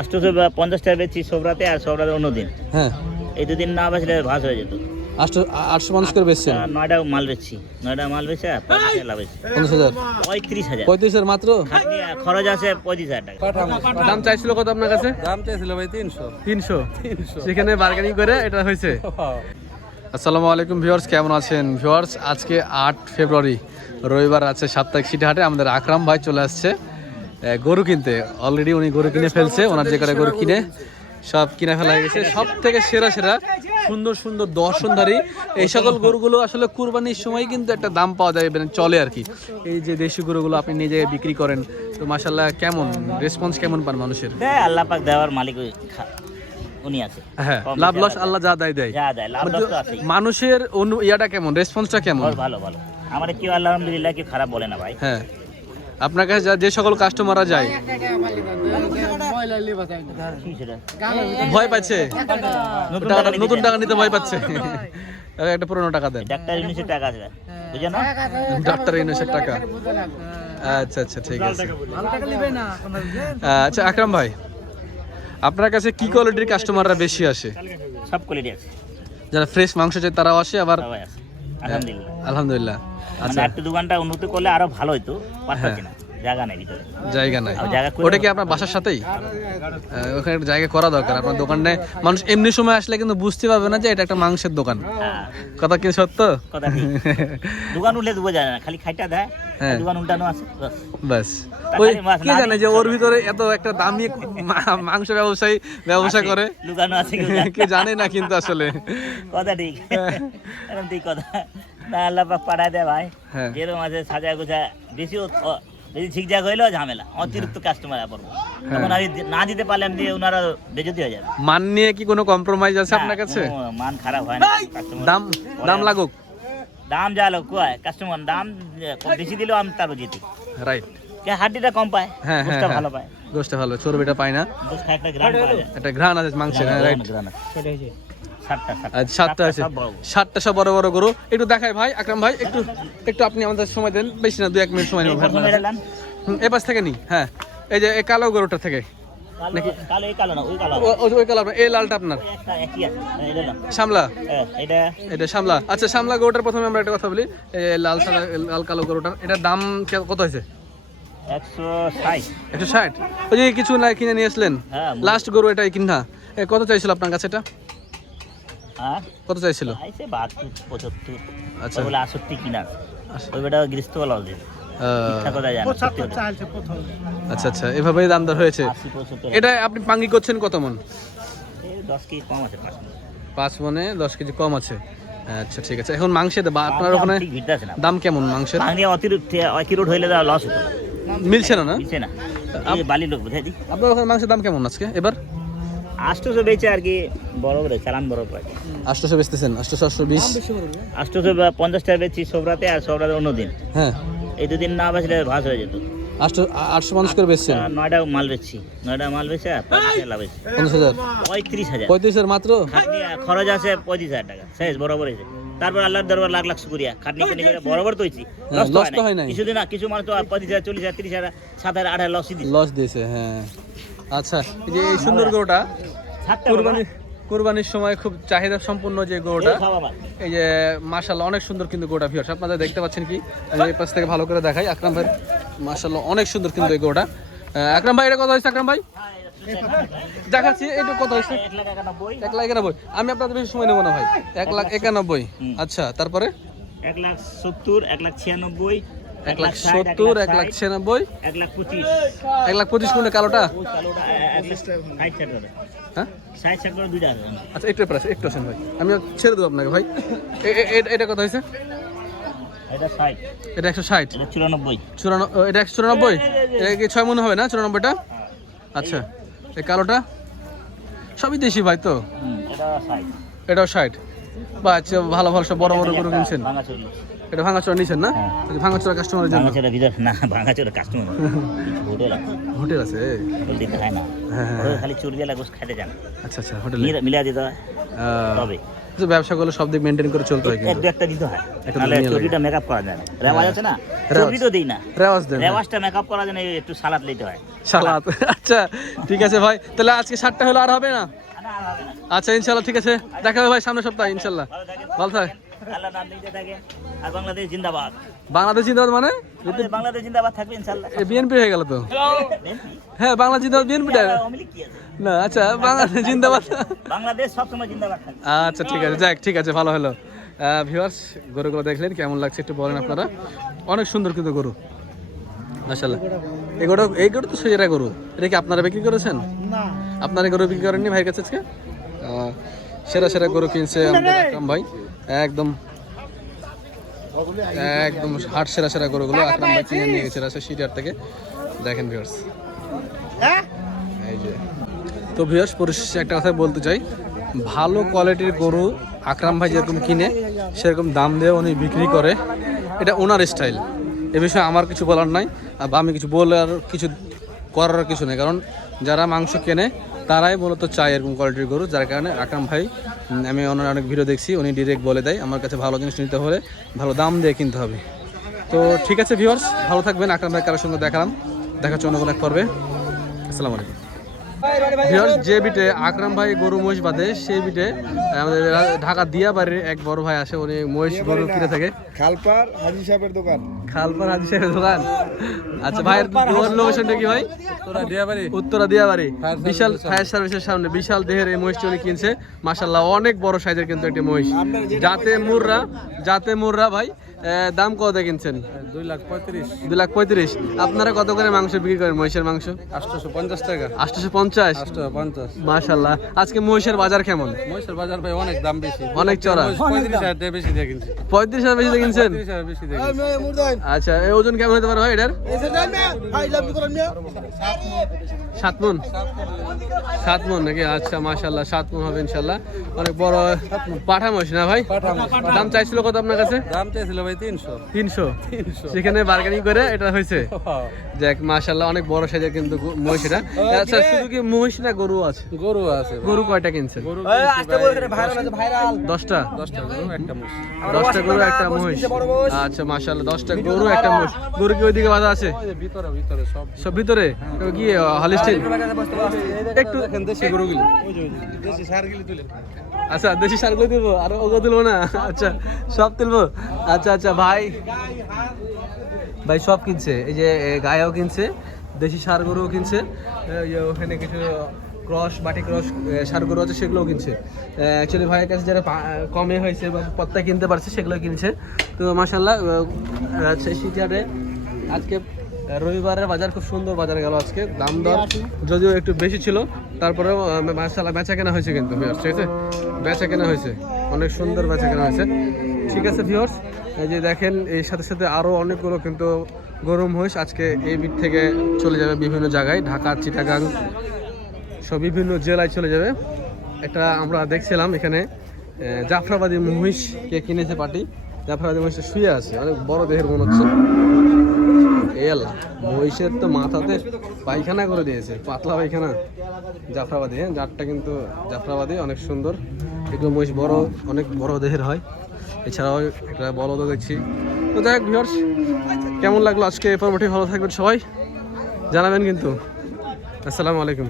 850 টাকা বেচছি সবরাতে আর সবরাতে অন্যদিন। হ্যাঁ, এই দুদিন না বেচলে ভাস হয়ে যেত। 850 করে বেচছেন? 9টা মাল বেচছি, 9টা মাল বেচে 50 লাভ হয়েছে। 50,000? 35,000। 35,000 মাত্র? খাটনি খরচ আছে 35,000 টাকা। দাম চাইছিল কত আপনার কাছে? দাম চাইছিল ভাই 300। সেখানে বার্গেনিং করে এটা হয়েছে। আসসালামু আলাইকুম ভিউয়ার্স, কেমন আছেন ভিউয়ার্স? আজকে 8 ফেব্রুয়ারি রবিবার আছে সাপ্তাহিক সিটি হাটে। আমাদের আকরাম ভাই চলে আসছে গরু কিনতে। অলরেডি উনি গরু কিনে ফেলছে, ওনার যে কটা গরু কিনে সব কিনে ফেলা হয়ে গেছে। সব থেকে সেরা সুন্দর সুন্দর দর্শনধারী এই সকল গরুগুলো আসলে কুরবানির সময় কিন্তু একটা দাম পাওয়া যায়, মানে চলে আর কি। এই যে দেশি গরুগুলো আপনি নিজে বিক্রি করেন, তো মাশাআল্লাহ কেমন রেসপন্স কেমন পান মানুষের? আল্লাহ পাক দেওয়ার মালিক উনি আছে। হ্যাঁ, লাভ লস আল্লাহ যা দেয়। যা দেয় লাভ লস তো আছে। মানুষের ইয়াটা কেমন, রেসপন্সটা কেমন? ভালো ভালো। আমার কেউ আলহামদুলিল্লাহ কেউ খারাপ বলে না ভাই। হ্যাঁ, আপনার কাছে যে সকল কাস্টমাররা যায় ভয় পাচ্ছে, নতুন টাকা নিতে ভয় পাচ্ছে। একটা পুরোনো টাকা দেন। ডাক্তার ইউনিসের টাকা আছে, বুঝেন না? ডাক্তার ইউনিসের টাকা। আচ্ছা আচ্ছা, ঠিক আছে। আচ্ছা আকরাম ভাই, আপনার কাছে কি কোয়ালিটির কাস্টমাররা বেশি আসে? সব কোয়ালিটি আছে। যারা ফ্রেশ মাংস চাই তারাও আসে আবার? সবাই আছে আলহামদুলিল্লাহ। আলহামদুলিল্লাহ। আচ্ছা, একটু দোকানটা উন্নতি করলে আরো ভালো হতো, পারতাছি না, জায়গা নেই ভিতরে। জায়গা নাই? ওটা কি আপনার বাসার সাথেই? ওখানে একটা জায়গা করা দরকার। আপনার দোকানে মানুষ এমনি সময় আসলে কিন্তু বুঝতে পারবে না যে এটা একটা মাংসের দোকান। কথা কি সত্য? কথা ঠিক। দোকান উঠলে দেবো যায় না, খালি খাইটা দেয়, দোকান উল্টানো আছে বাস। ওই কে জানে যে ওর ভিতরে এত একটা দামি মাংস ব্যবসা করে? দোকানও আছে, কে জানে না কিন্তু আসলে। কথা ঠিক, এখন ঠিক কথা না। আল্লাহ পাক পাঠায় দেয় ভাই, যেরকম আছে সাজা গোছা। বেশি ঠিকঠাক হইলেও ঝামেলা, অতিরিক্ত কাস্টমার পড়বো, তখন আমি না দিতে পারলে আমি ওনারা বেজতি হয়ে যাবে। মান নিয়ে কি কোনো কম্প্রোমাইজ আছে আপনার কাছে? মান খারাপ হয় না। দাম লাগুক, দাম যা লোক কয় কাস্টমার দাম বেশি দিলেও আমি তারও জিতি। রাইট। হাড্ডিটা কম পায়, গোশতটা ভালো পায়। গোশতটা ভালো, চর্বিটা পায় না। একটা ঘ্রাণ পাওয়া যায়, একটা ঘ্রাণ আছে মাংসের। রাইট। সাতটা আছে, 7টা সব বড় বড় গরু। একটু দেখাই ভাই আকরাম ভাই, একটু আপনি আমাদের সময় দেন, বেশি না 2-1 মিনিট সময় নেব। এই পাশ থেকে নি। হ্যাঁ, এই যে এই কালো গরুটা থেকে নাকি? ওই কালো, এই লালটা আপনার? শামলা, এটা শামলা। আচ্ছা, শামলা গরুটার প্রথমে আমরা একটা কথা বলি। লাল কালো গরুটার এটার দাম কত হয়েছে? 160। ওই যে কিছু না কিনে নিয়ে আসলেন লাস্ট গরু, এটাই কিনা। কত চাইছিল আপনার কাছে এটা? কত চাইছিল? 72-75। আচ্ছা, 68 কিনা। ওই বেটা গ্রীষ্মকাল হবে। আচ্ছা আচ্ছা, এভাবেই দাম দর হয়েছে। এটা আপনি পাঙ্গি করছেন কত মন? 10 কেজি কম আছে, 5 মনে 10 কেজি কম আছে। আচ্ছা ঠিক আছে। এখন মাংসের আপনার ওখানে দাম কেমন মাংসের? অতিরিক্ত অ্যাকিউরেট হইলে লস হতো, মিলছে না। মিলছে না, বালি লোক বুঝাই দি। আপনার ওখানে মাংসের দাম কেমন আজকে এবার? 800 বেচে আর কি, বড় করে চালান বড় করে 800 বেচতেছেন? 820? 850 টাকা বেচছি সবরাতে আর সবরাতে অন্যদিন। হ্যাঁ, এই দুদিন না বেচলে ভাস হয়ে যেত। 850 করে বেচছেন? 9টা মাল বেচছি, 9টা মাল বেচে 50 লাভ হয়েছে। 50,000? 35,000 মাত্র? খাটনি খরচ আছে 35,000 টাকা, শেষ বরাবর হয়েছে। তারপর আল্লাহর দরবার লাখ লাখ শুকরিয়া, খাটনি করে বরাবর তো হয়েছি, লস তো হয় না। কিছুদিন না, কিছু মানুষ তো 25,000 40,000 30,000 7,000 8,000 লস দিয়েছে। হ্যাঁ। আচ্ছা, এই যে এই সুন্দর গরুটা কুরবানির সময় খুব চাহিদা সম্পন্ন যে গরুটা, এই যে মাশাআল্লাহ অনেক সুন্দর কিন্তু গরুটা। ভিউয়ার্স আপনারা দেখতে পাচ্ছেন কি? আমি এই পাশ থেকে ভালো করে দেখাই। আকরাম ভাই মাশাআল্লাহ অনেক সুন্দর কিন্তু এই গরুটা। আকরাম ভাই, এটা কত হয়েছে আকরাম ভাই? দেখাচ্ছি, এটা কত হয়েছে? 1,91,000। আমি আপনাদের বেশি সময় নেবো না ভাই। 1,91,000। আচ্ছা, তারপরে 1,70,000 1,96,000 1,70,000 1,96,000 1,25,000 কোনটা? কালোটা? হ্যাঁ, আচ্ছা একটু আসেন ভাই, আমি ছেড়ে দেবো আপনাকে ভাই। এটা কত হয়েছে? এটা 160। 94। এটা 194। এটা কি 6 মনে হবে না 94টা? আচ্ছা, এই কালোটা? সবই দেশি ভাই তো? এটাও 60। বা আচ্ছা, ভালো সব বড় বড় গরু কিনছেন। এটা ভাঙাচোরা নিছেন না? ভাঙাচোরা কাস্টমারের জন্য। ভাঙাচোরা ভিতর না, ভাঙাচোরা কাস্টমার হোটেল আছে। হোটেল আছে? হোটেল দিতে হয় না, ওরা খালি চুরগেলা গোস খেতে যান। আচ্ছা আচ্ছা, হোটেলে মিলা দিতে হয় তবে। ব্যবসা করলে সব দিক মেনটেন করে চলতে হয়, কিন্তু একটা দিতে হয়, নাহলে চর্বিটা মেকআপ করা যায় না। রেওয়াজ আছে না, চর্বি তো দিই না, রেওয়াজ দেন, রেওয়াজটা মেকআপ করা যায় না, একটু সালাদ নিতে হয়। সালাদ, আচ্ছা ঠিক আছে ভাই, তাহলে আজকে 7টা হলো, আর হবে না? আচ্ছা ইনশাল্লাহ, ঠিক আছে, দেখা হবে ভাই সামনের সপ্তাহে ইনশাল্লাহ। ভালো থাক। আল্লাহ নাম নিতে থাকে। আর বাংলাদেশ জিন্দাবাদ। বাংলাদেশ জিন্দাবাদ মানে? বাংলাদেশ জিন্দাবাদ থাকবে ইনশাআল্লাহ। বিএনপি হয়ে গেল তো। হ্যাঁ, বাংলাদেশ জিন্দাবাদ বিএনপিটা না। আচ্ছা, বাংলাদেশ জিন্দাবাদ, বাংলাদেশ সবসময় জিন্দাবাদ থাকবে। আচ্ছা ঠিক আছে, যাক ঠিক আছে, ভালো হলো। ভিউয়ার্স, গরুগুলো দেখলেন, কেমন লাগছে একটু বলেন আপনারা। অনেক সুন্দর কিন্তু গরু, মাশাআল্লাহ। এই গরু তো সেরা গরু। এটা কি আপনারা বিক্রি করেছেন? না, আপনারা গরু বিক্রি করেননি ভাইয়ের কাছে আজকে? সেরা সেরা গরু কিনছে আমাদের আকরাম ভাই, একদম একদম হাট সেরা সেরা গরুগুলো আকরাম ভাই কিনে নিয়ে গেছে রাজশাহী সিটিহাট থেকে। দেখেন ভিউয়ার্স, এই যে। তো ভিউয়ার্স, পরিশেষে একটা কথা বলতে চাই, ভালো কোয়ালিটির গরু আকরাম ভাই যেরকম কিনে সেরকম দাম দিয়ে উনি বিক্রি করে, এটা ওনার স্টাইল। এ বিষয়ে আমার কিছু বলার নাই, বা আমি কিছু বলার কিছু করার কিছু নেই, কারণ যারা মাংস কেনে তারাই মূলত চায় এরকম কোয়ালিটির গরু। যার কারণে আকরাম ভাই, আমি ওনার অনেক ভিডিও দেখছি, উনি ডিরেক্ট বলে দেয় আমার কাছে ভালো জিনিস নিতে হলে ভালো দাম দিয়ে কিনতে হবে। তো ঠিক আছে ভিউয়ার্স, ভালো থাকবেন। আকরাম ভাই কারোর সঙ্গে দেখালাম, দেখাচ্ছি অন্য কোনো এক পর্বে। আসসালামু আলাইকুম। ভিউয়ার্স, যে বিটে আকরাম ভাই গরু মহিষ বাঁধে, সেই বিটে আমাদের ঢাকা দিয়াবাড়ির এক বড় ভাই আসে, উনি মহিষ গরু কিনে থাকে। খালপার হাজি সাহেবের দোকান। খালপার হাজি সাহেবের দোকান। আচ্ছা, ভাইয়ের লোকেশনটা কি ভাই? উত্তরা দিয়াবাড়ি, বিশাল ফায়ার সার্ভিসের সামনে বিশাল দেহের এই মহিষটি উনি কিনছে। মাশাআল্লাহ, অনেক বড় সাইজের কিন্তু একটি মহিষ, জাতে মুররা ভাই। দাম কত কিনছেন? 2,35,000। আপনারা কত করে মাংস বিক্রি করেন মহিষের মাংস? 850 টাকা। 850? 850। মাশাআল্লাহ। আজকে মহিষের বাজার কেমন? মহিষের বাজার ভাই অনেক দাম বেশি, অনেক চড়া। 35,000 টাকা বেশি দিয়ে কিনছি। 35,000 বেশি দিয়ে কিনছেন? 35,000 বেশি দিয়ে কিনছি। আচ্ছা, এই ওজন কেমন হতে পারে ভাই এটার? 7 মণ? 7 মণ নাকি? আচ্ছা, মাশাআল্লাহ, 7 মণ হবে ইনশাআল্লাহ। অনেক বড় পাঠা মহিষ না ভাই? দাম চাইছিল কত আপনার কাছে? দাম চাইছিল ভাই 300। 300? সেখানে বার্গেনিং করে এটা হয়েছে। যাক, মাশাআল্লাহ, অনেক বড় সাইজের কিন্তু মহিষ এটা। আচ্ছা, শুধু কি মহিষ না গরু আছে? গরু আছে। গরু কয়টা কিনছেন? গরু 10টা? 10টা গরু একটা মহিষ। 10টা গরু একটা মহিষ। আচ্ছা, মাশাআল্লাহ, 10টা গরু একটা মহিষ। গরু কি ওইদিকে বাঁধা আছে? ভিতরে সব ভিতরে কি হলিস্টিন? একটু দেখেন দেশি গরুগুলি, দেশি সারগুলি তুলে। আচ্ছা, দেশি সারগুলো তুলবো, আর ওগুলো তুলবো না? আচ্ছা, সব তুলবো। আচ্ছা আচ্ছা, ভাই সব কিনছে, এই যে গায়েও কিনছে, দেশি সার গরুও কিনছে, ওখানে কিছু বাটি ক্রস সার গরু আছে, সেগুলোও কিনছে। অ্যাকচুয়ালি ভাইয়ের কাছে যারা কমে হয়েছে বা পত্তা কিনতে পারছে সেগুলো কিনছে। তো মাশাআল্লাহ, সিটিহাটে আজকে রবিবারের বাজার খুব সুন্দর বাজার গেল আজকে। দাম দর যদিও একটু বেশি ছিল, তারপরেও মাশাআল্লাহ বেচা কেনা হয়েছে কিন্তু ভিউয়ার্স, ঠিক আছে, বেচা কেনা হয়েছে, অনেক সুন্দর বেচা কেনা হয়েছে। ঠিক আছে ভিউয়ার্স, এই যে দেখেন, এই সাথে সাথে আরও অনেকগুলো কিন্তু গরু মহিষ আজকে এই বিট থেকে চলে যাবে বিভিন্ন জায়গায়, ঢাকা, চিটাগাং সব বিভিন্ন জেলায় চলে যাবে। একটা আমরা দেখছিলাম এখানে জাফরাবাদী মহিষকে কিনেছে পার্টি। জাফরাবাদী মহিষটা শুয়ে আছে, অনেক বড় দেহের মনে হচ্ছে। এলা মহিষের তো মাথাতে পায়খানা করে দিয়েছে, পাতলা পায়খানা। জাফরাবাদী, হ্যাঁ, জাতটা কিন্তু জাফরাবাদী, অনেক সুন্দর। এগুলো মহিষ বড়, অনেক বড় দেহের হয়। এছাড়াও একটা বলদও দেখছি। তো যাই হোক ভিউয়ার্স, কেমন লাগলো আজকে এই পর্বটি? ভালো থাকবেন সবাই, জানাবেন কিন্তু। আসসালামু আলাইকুম।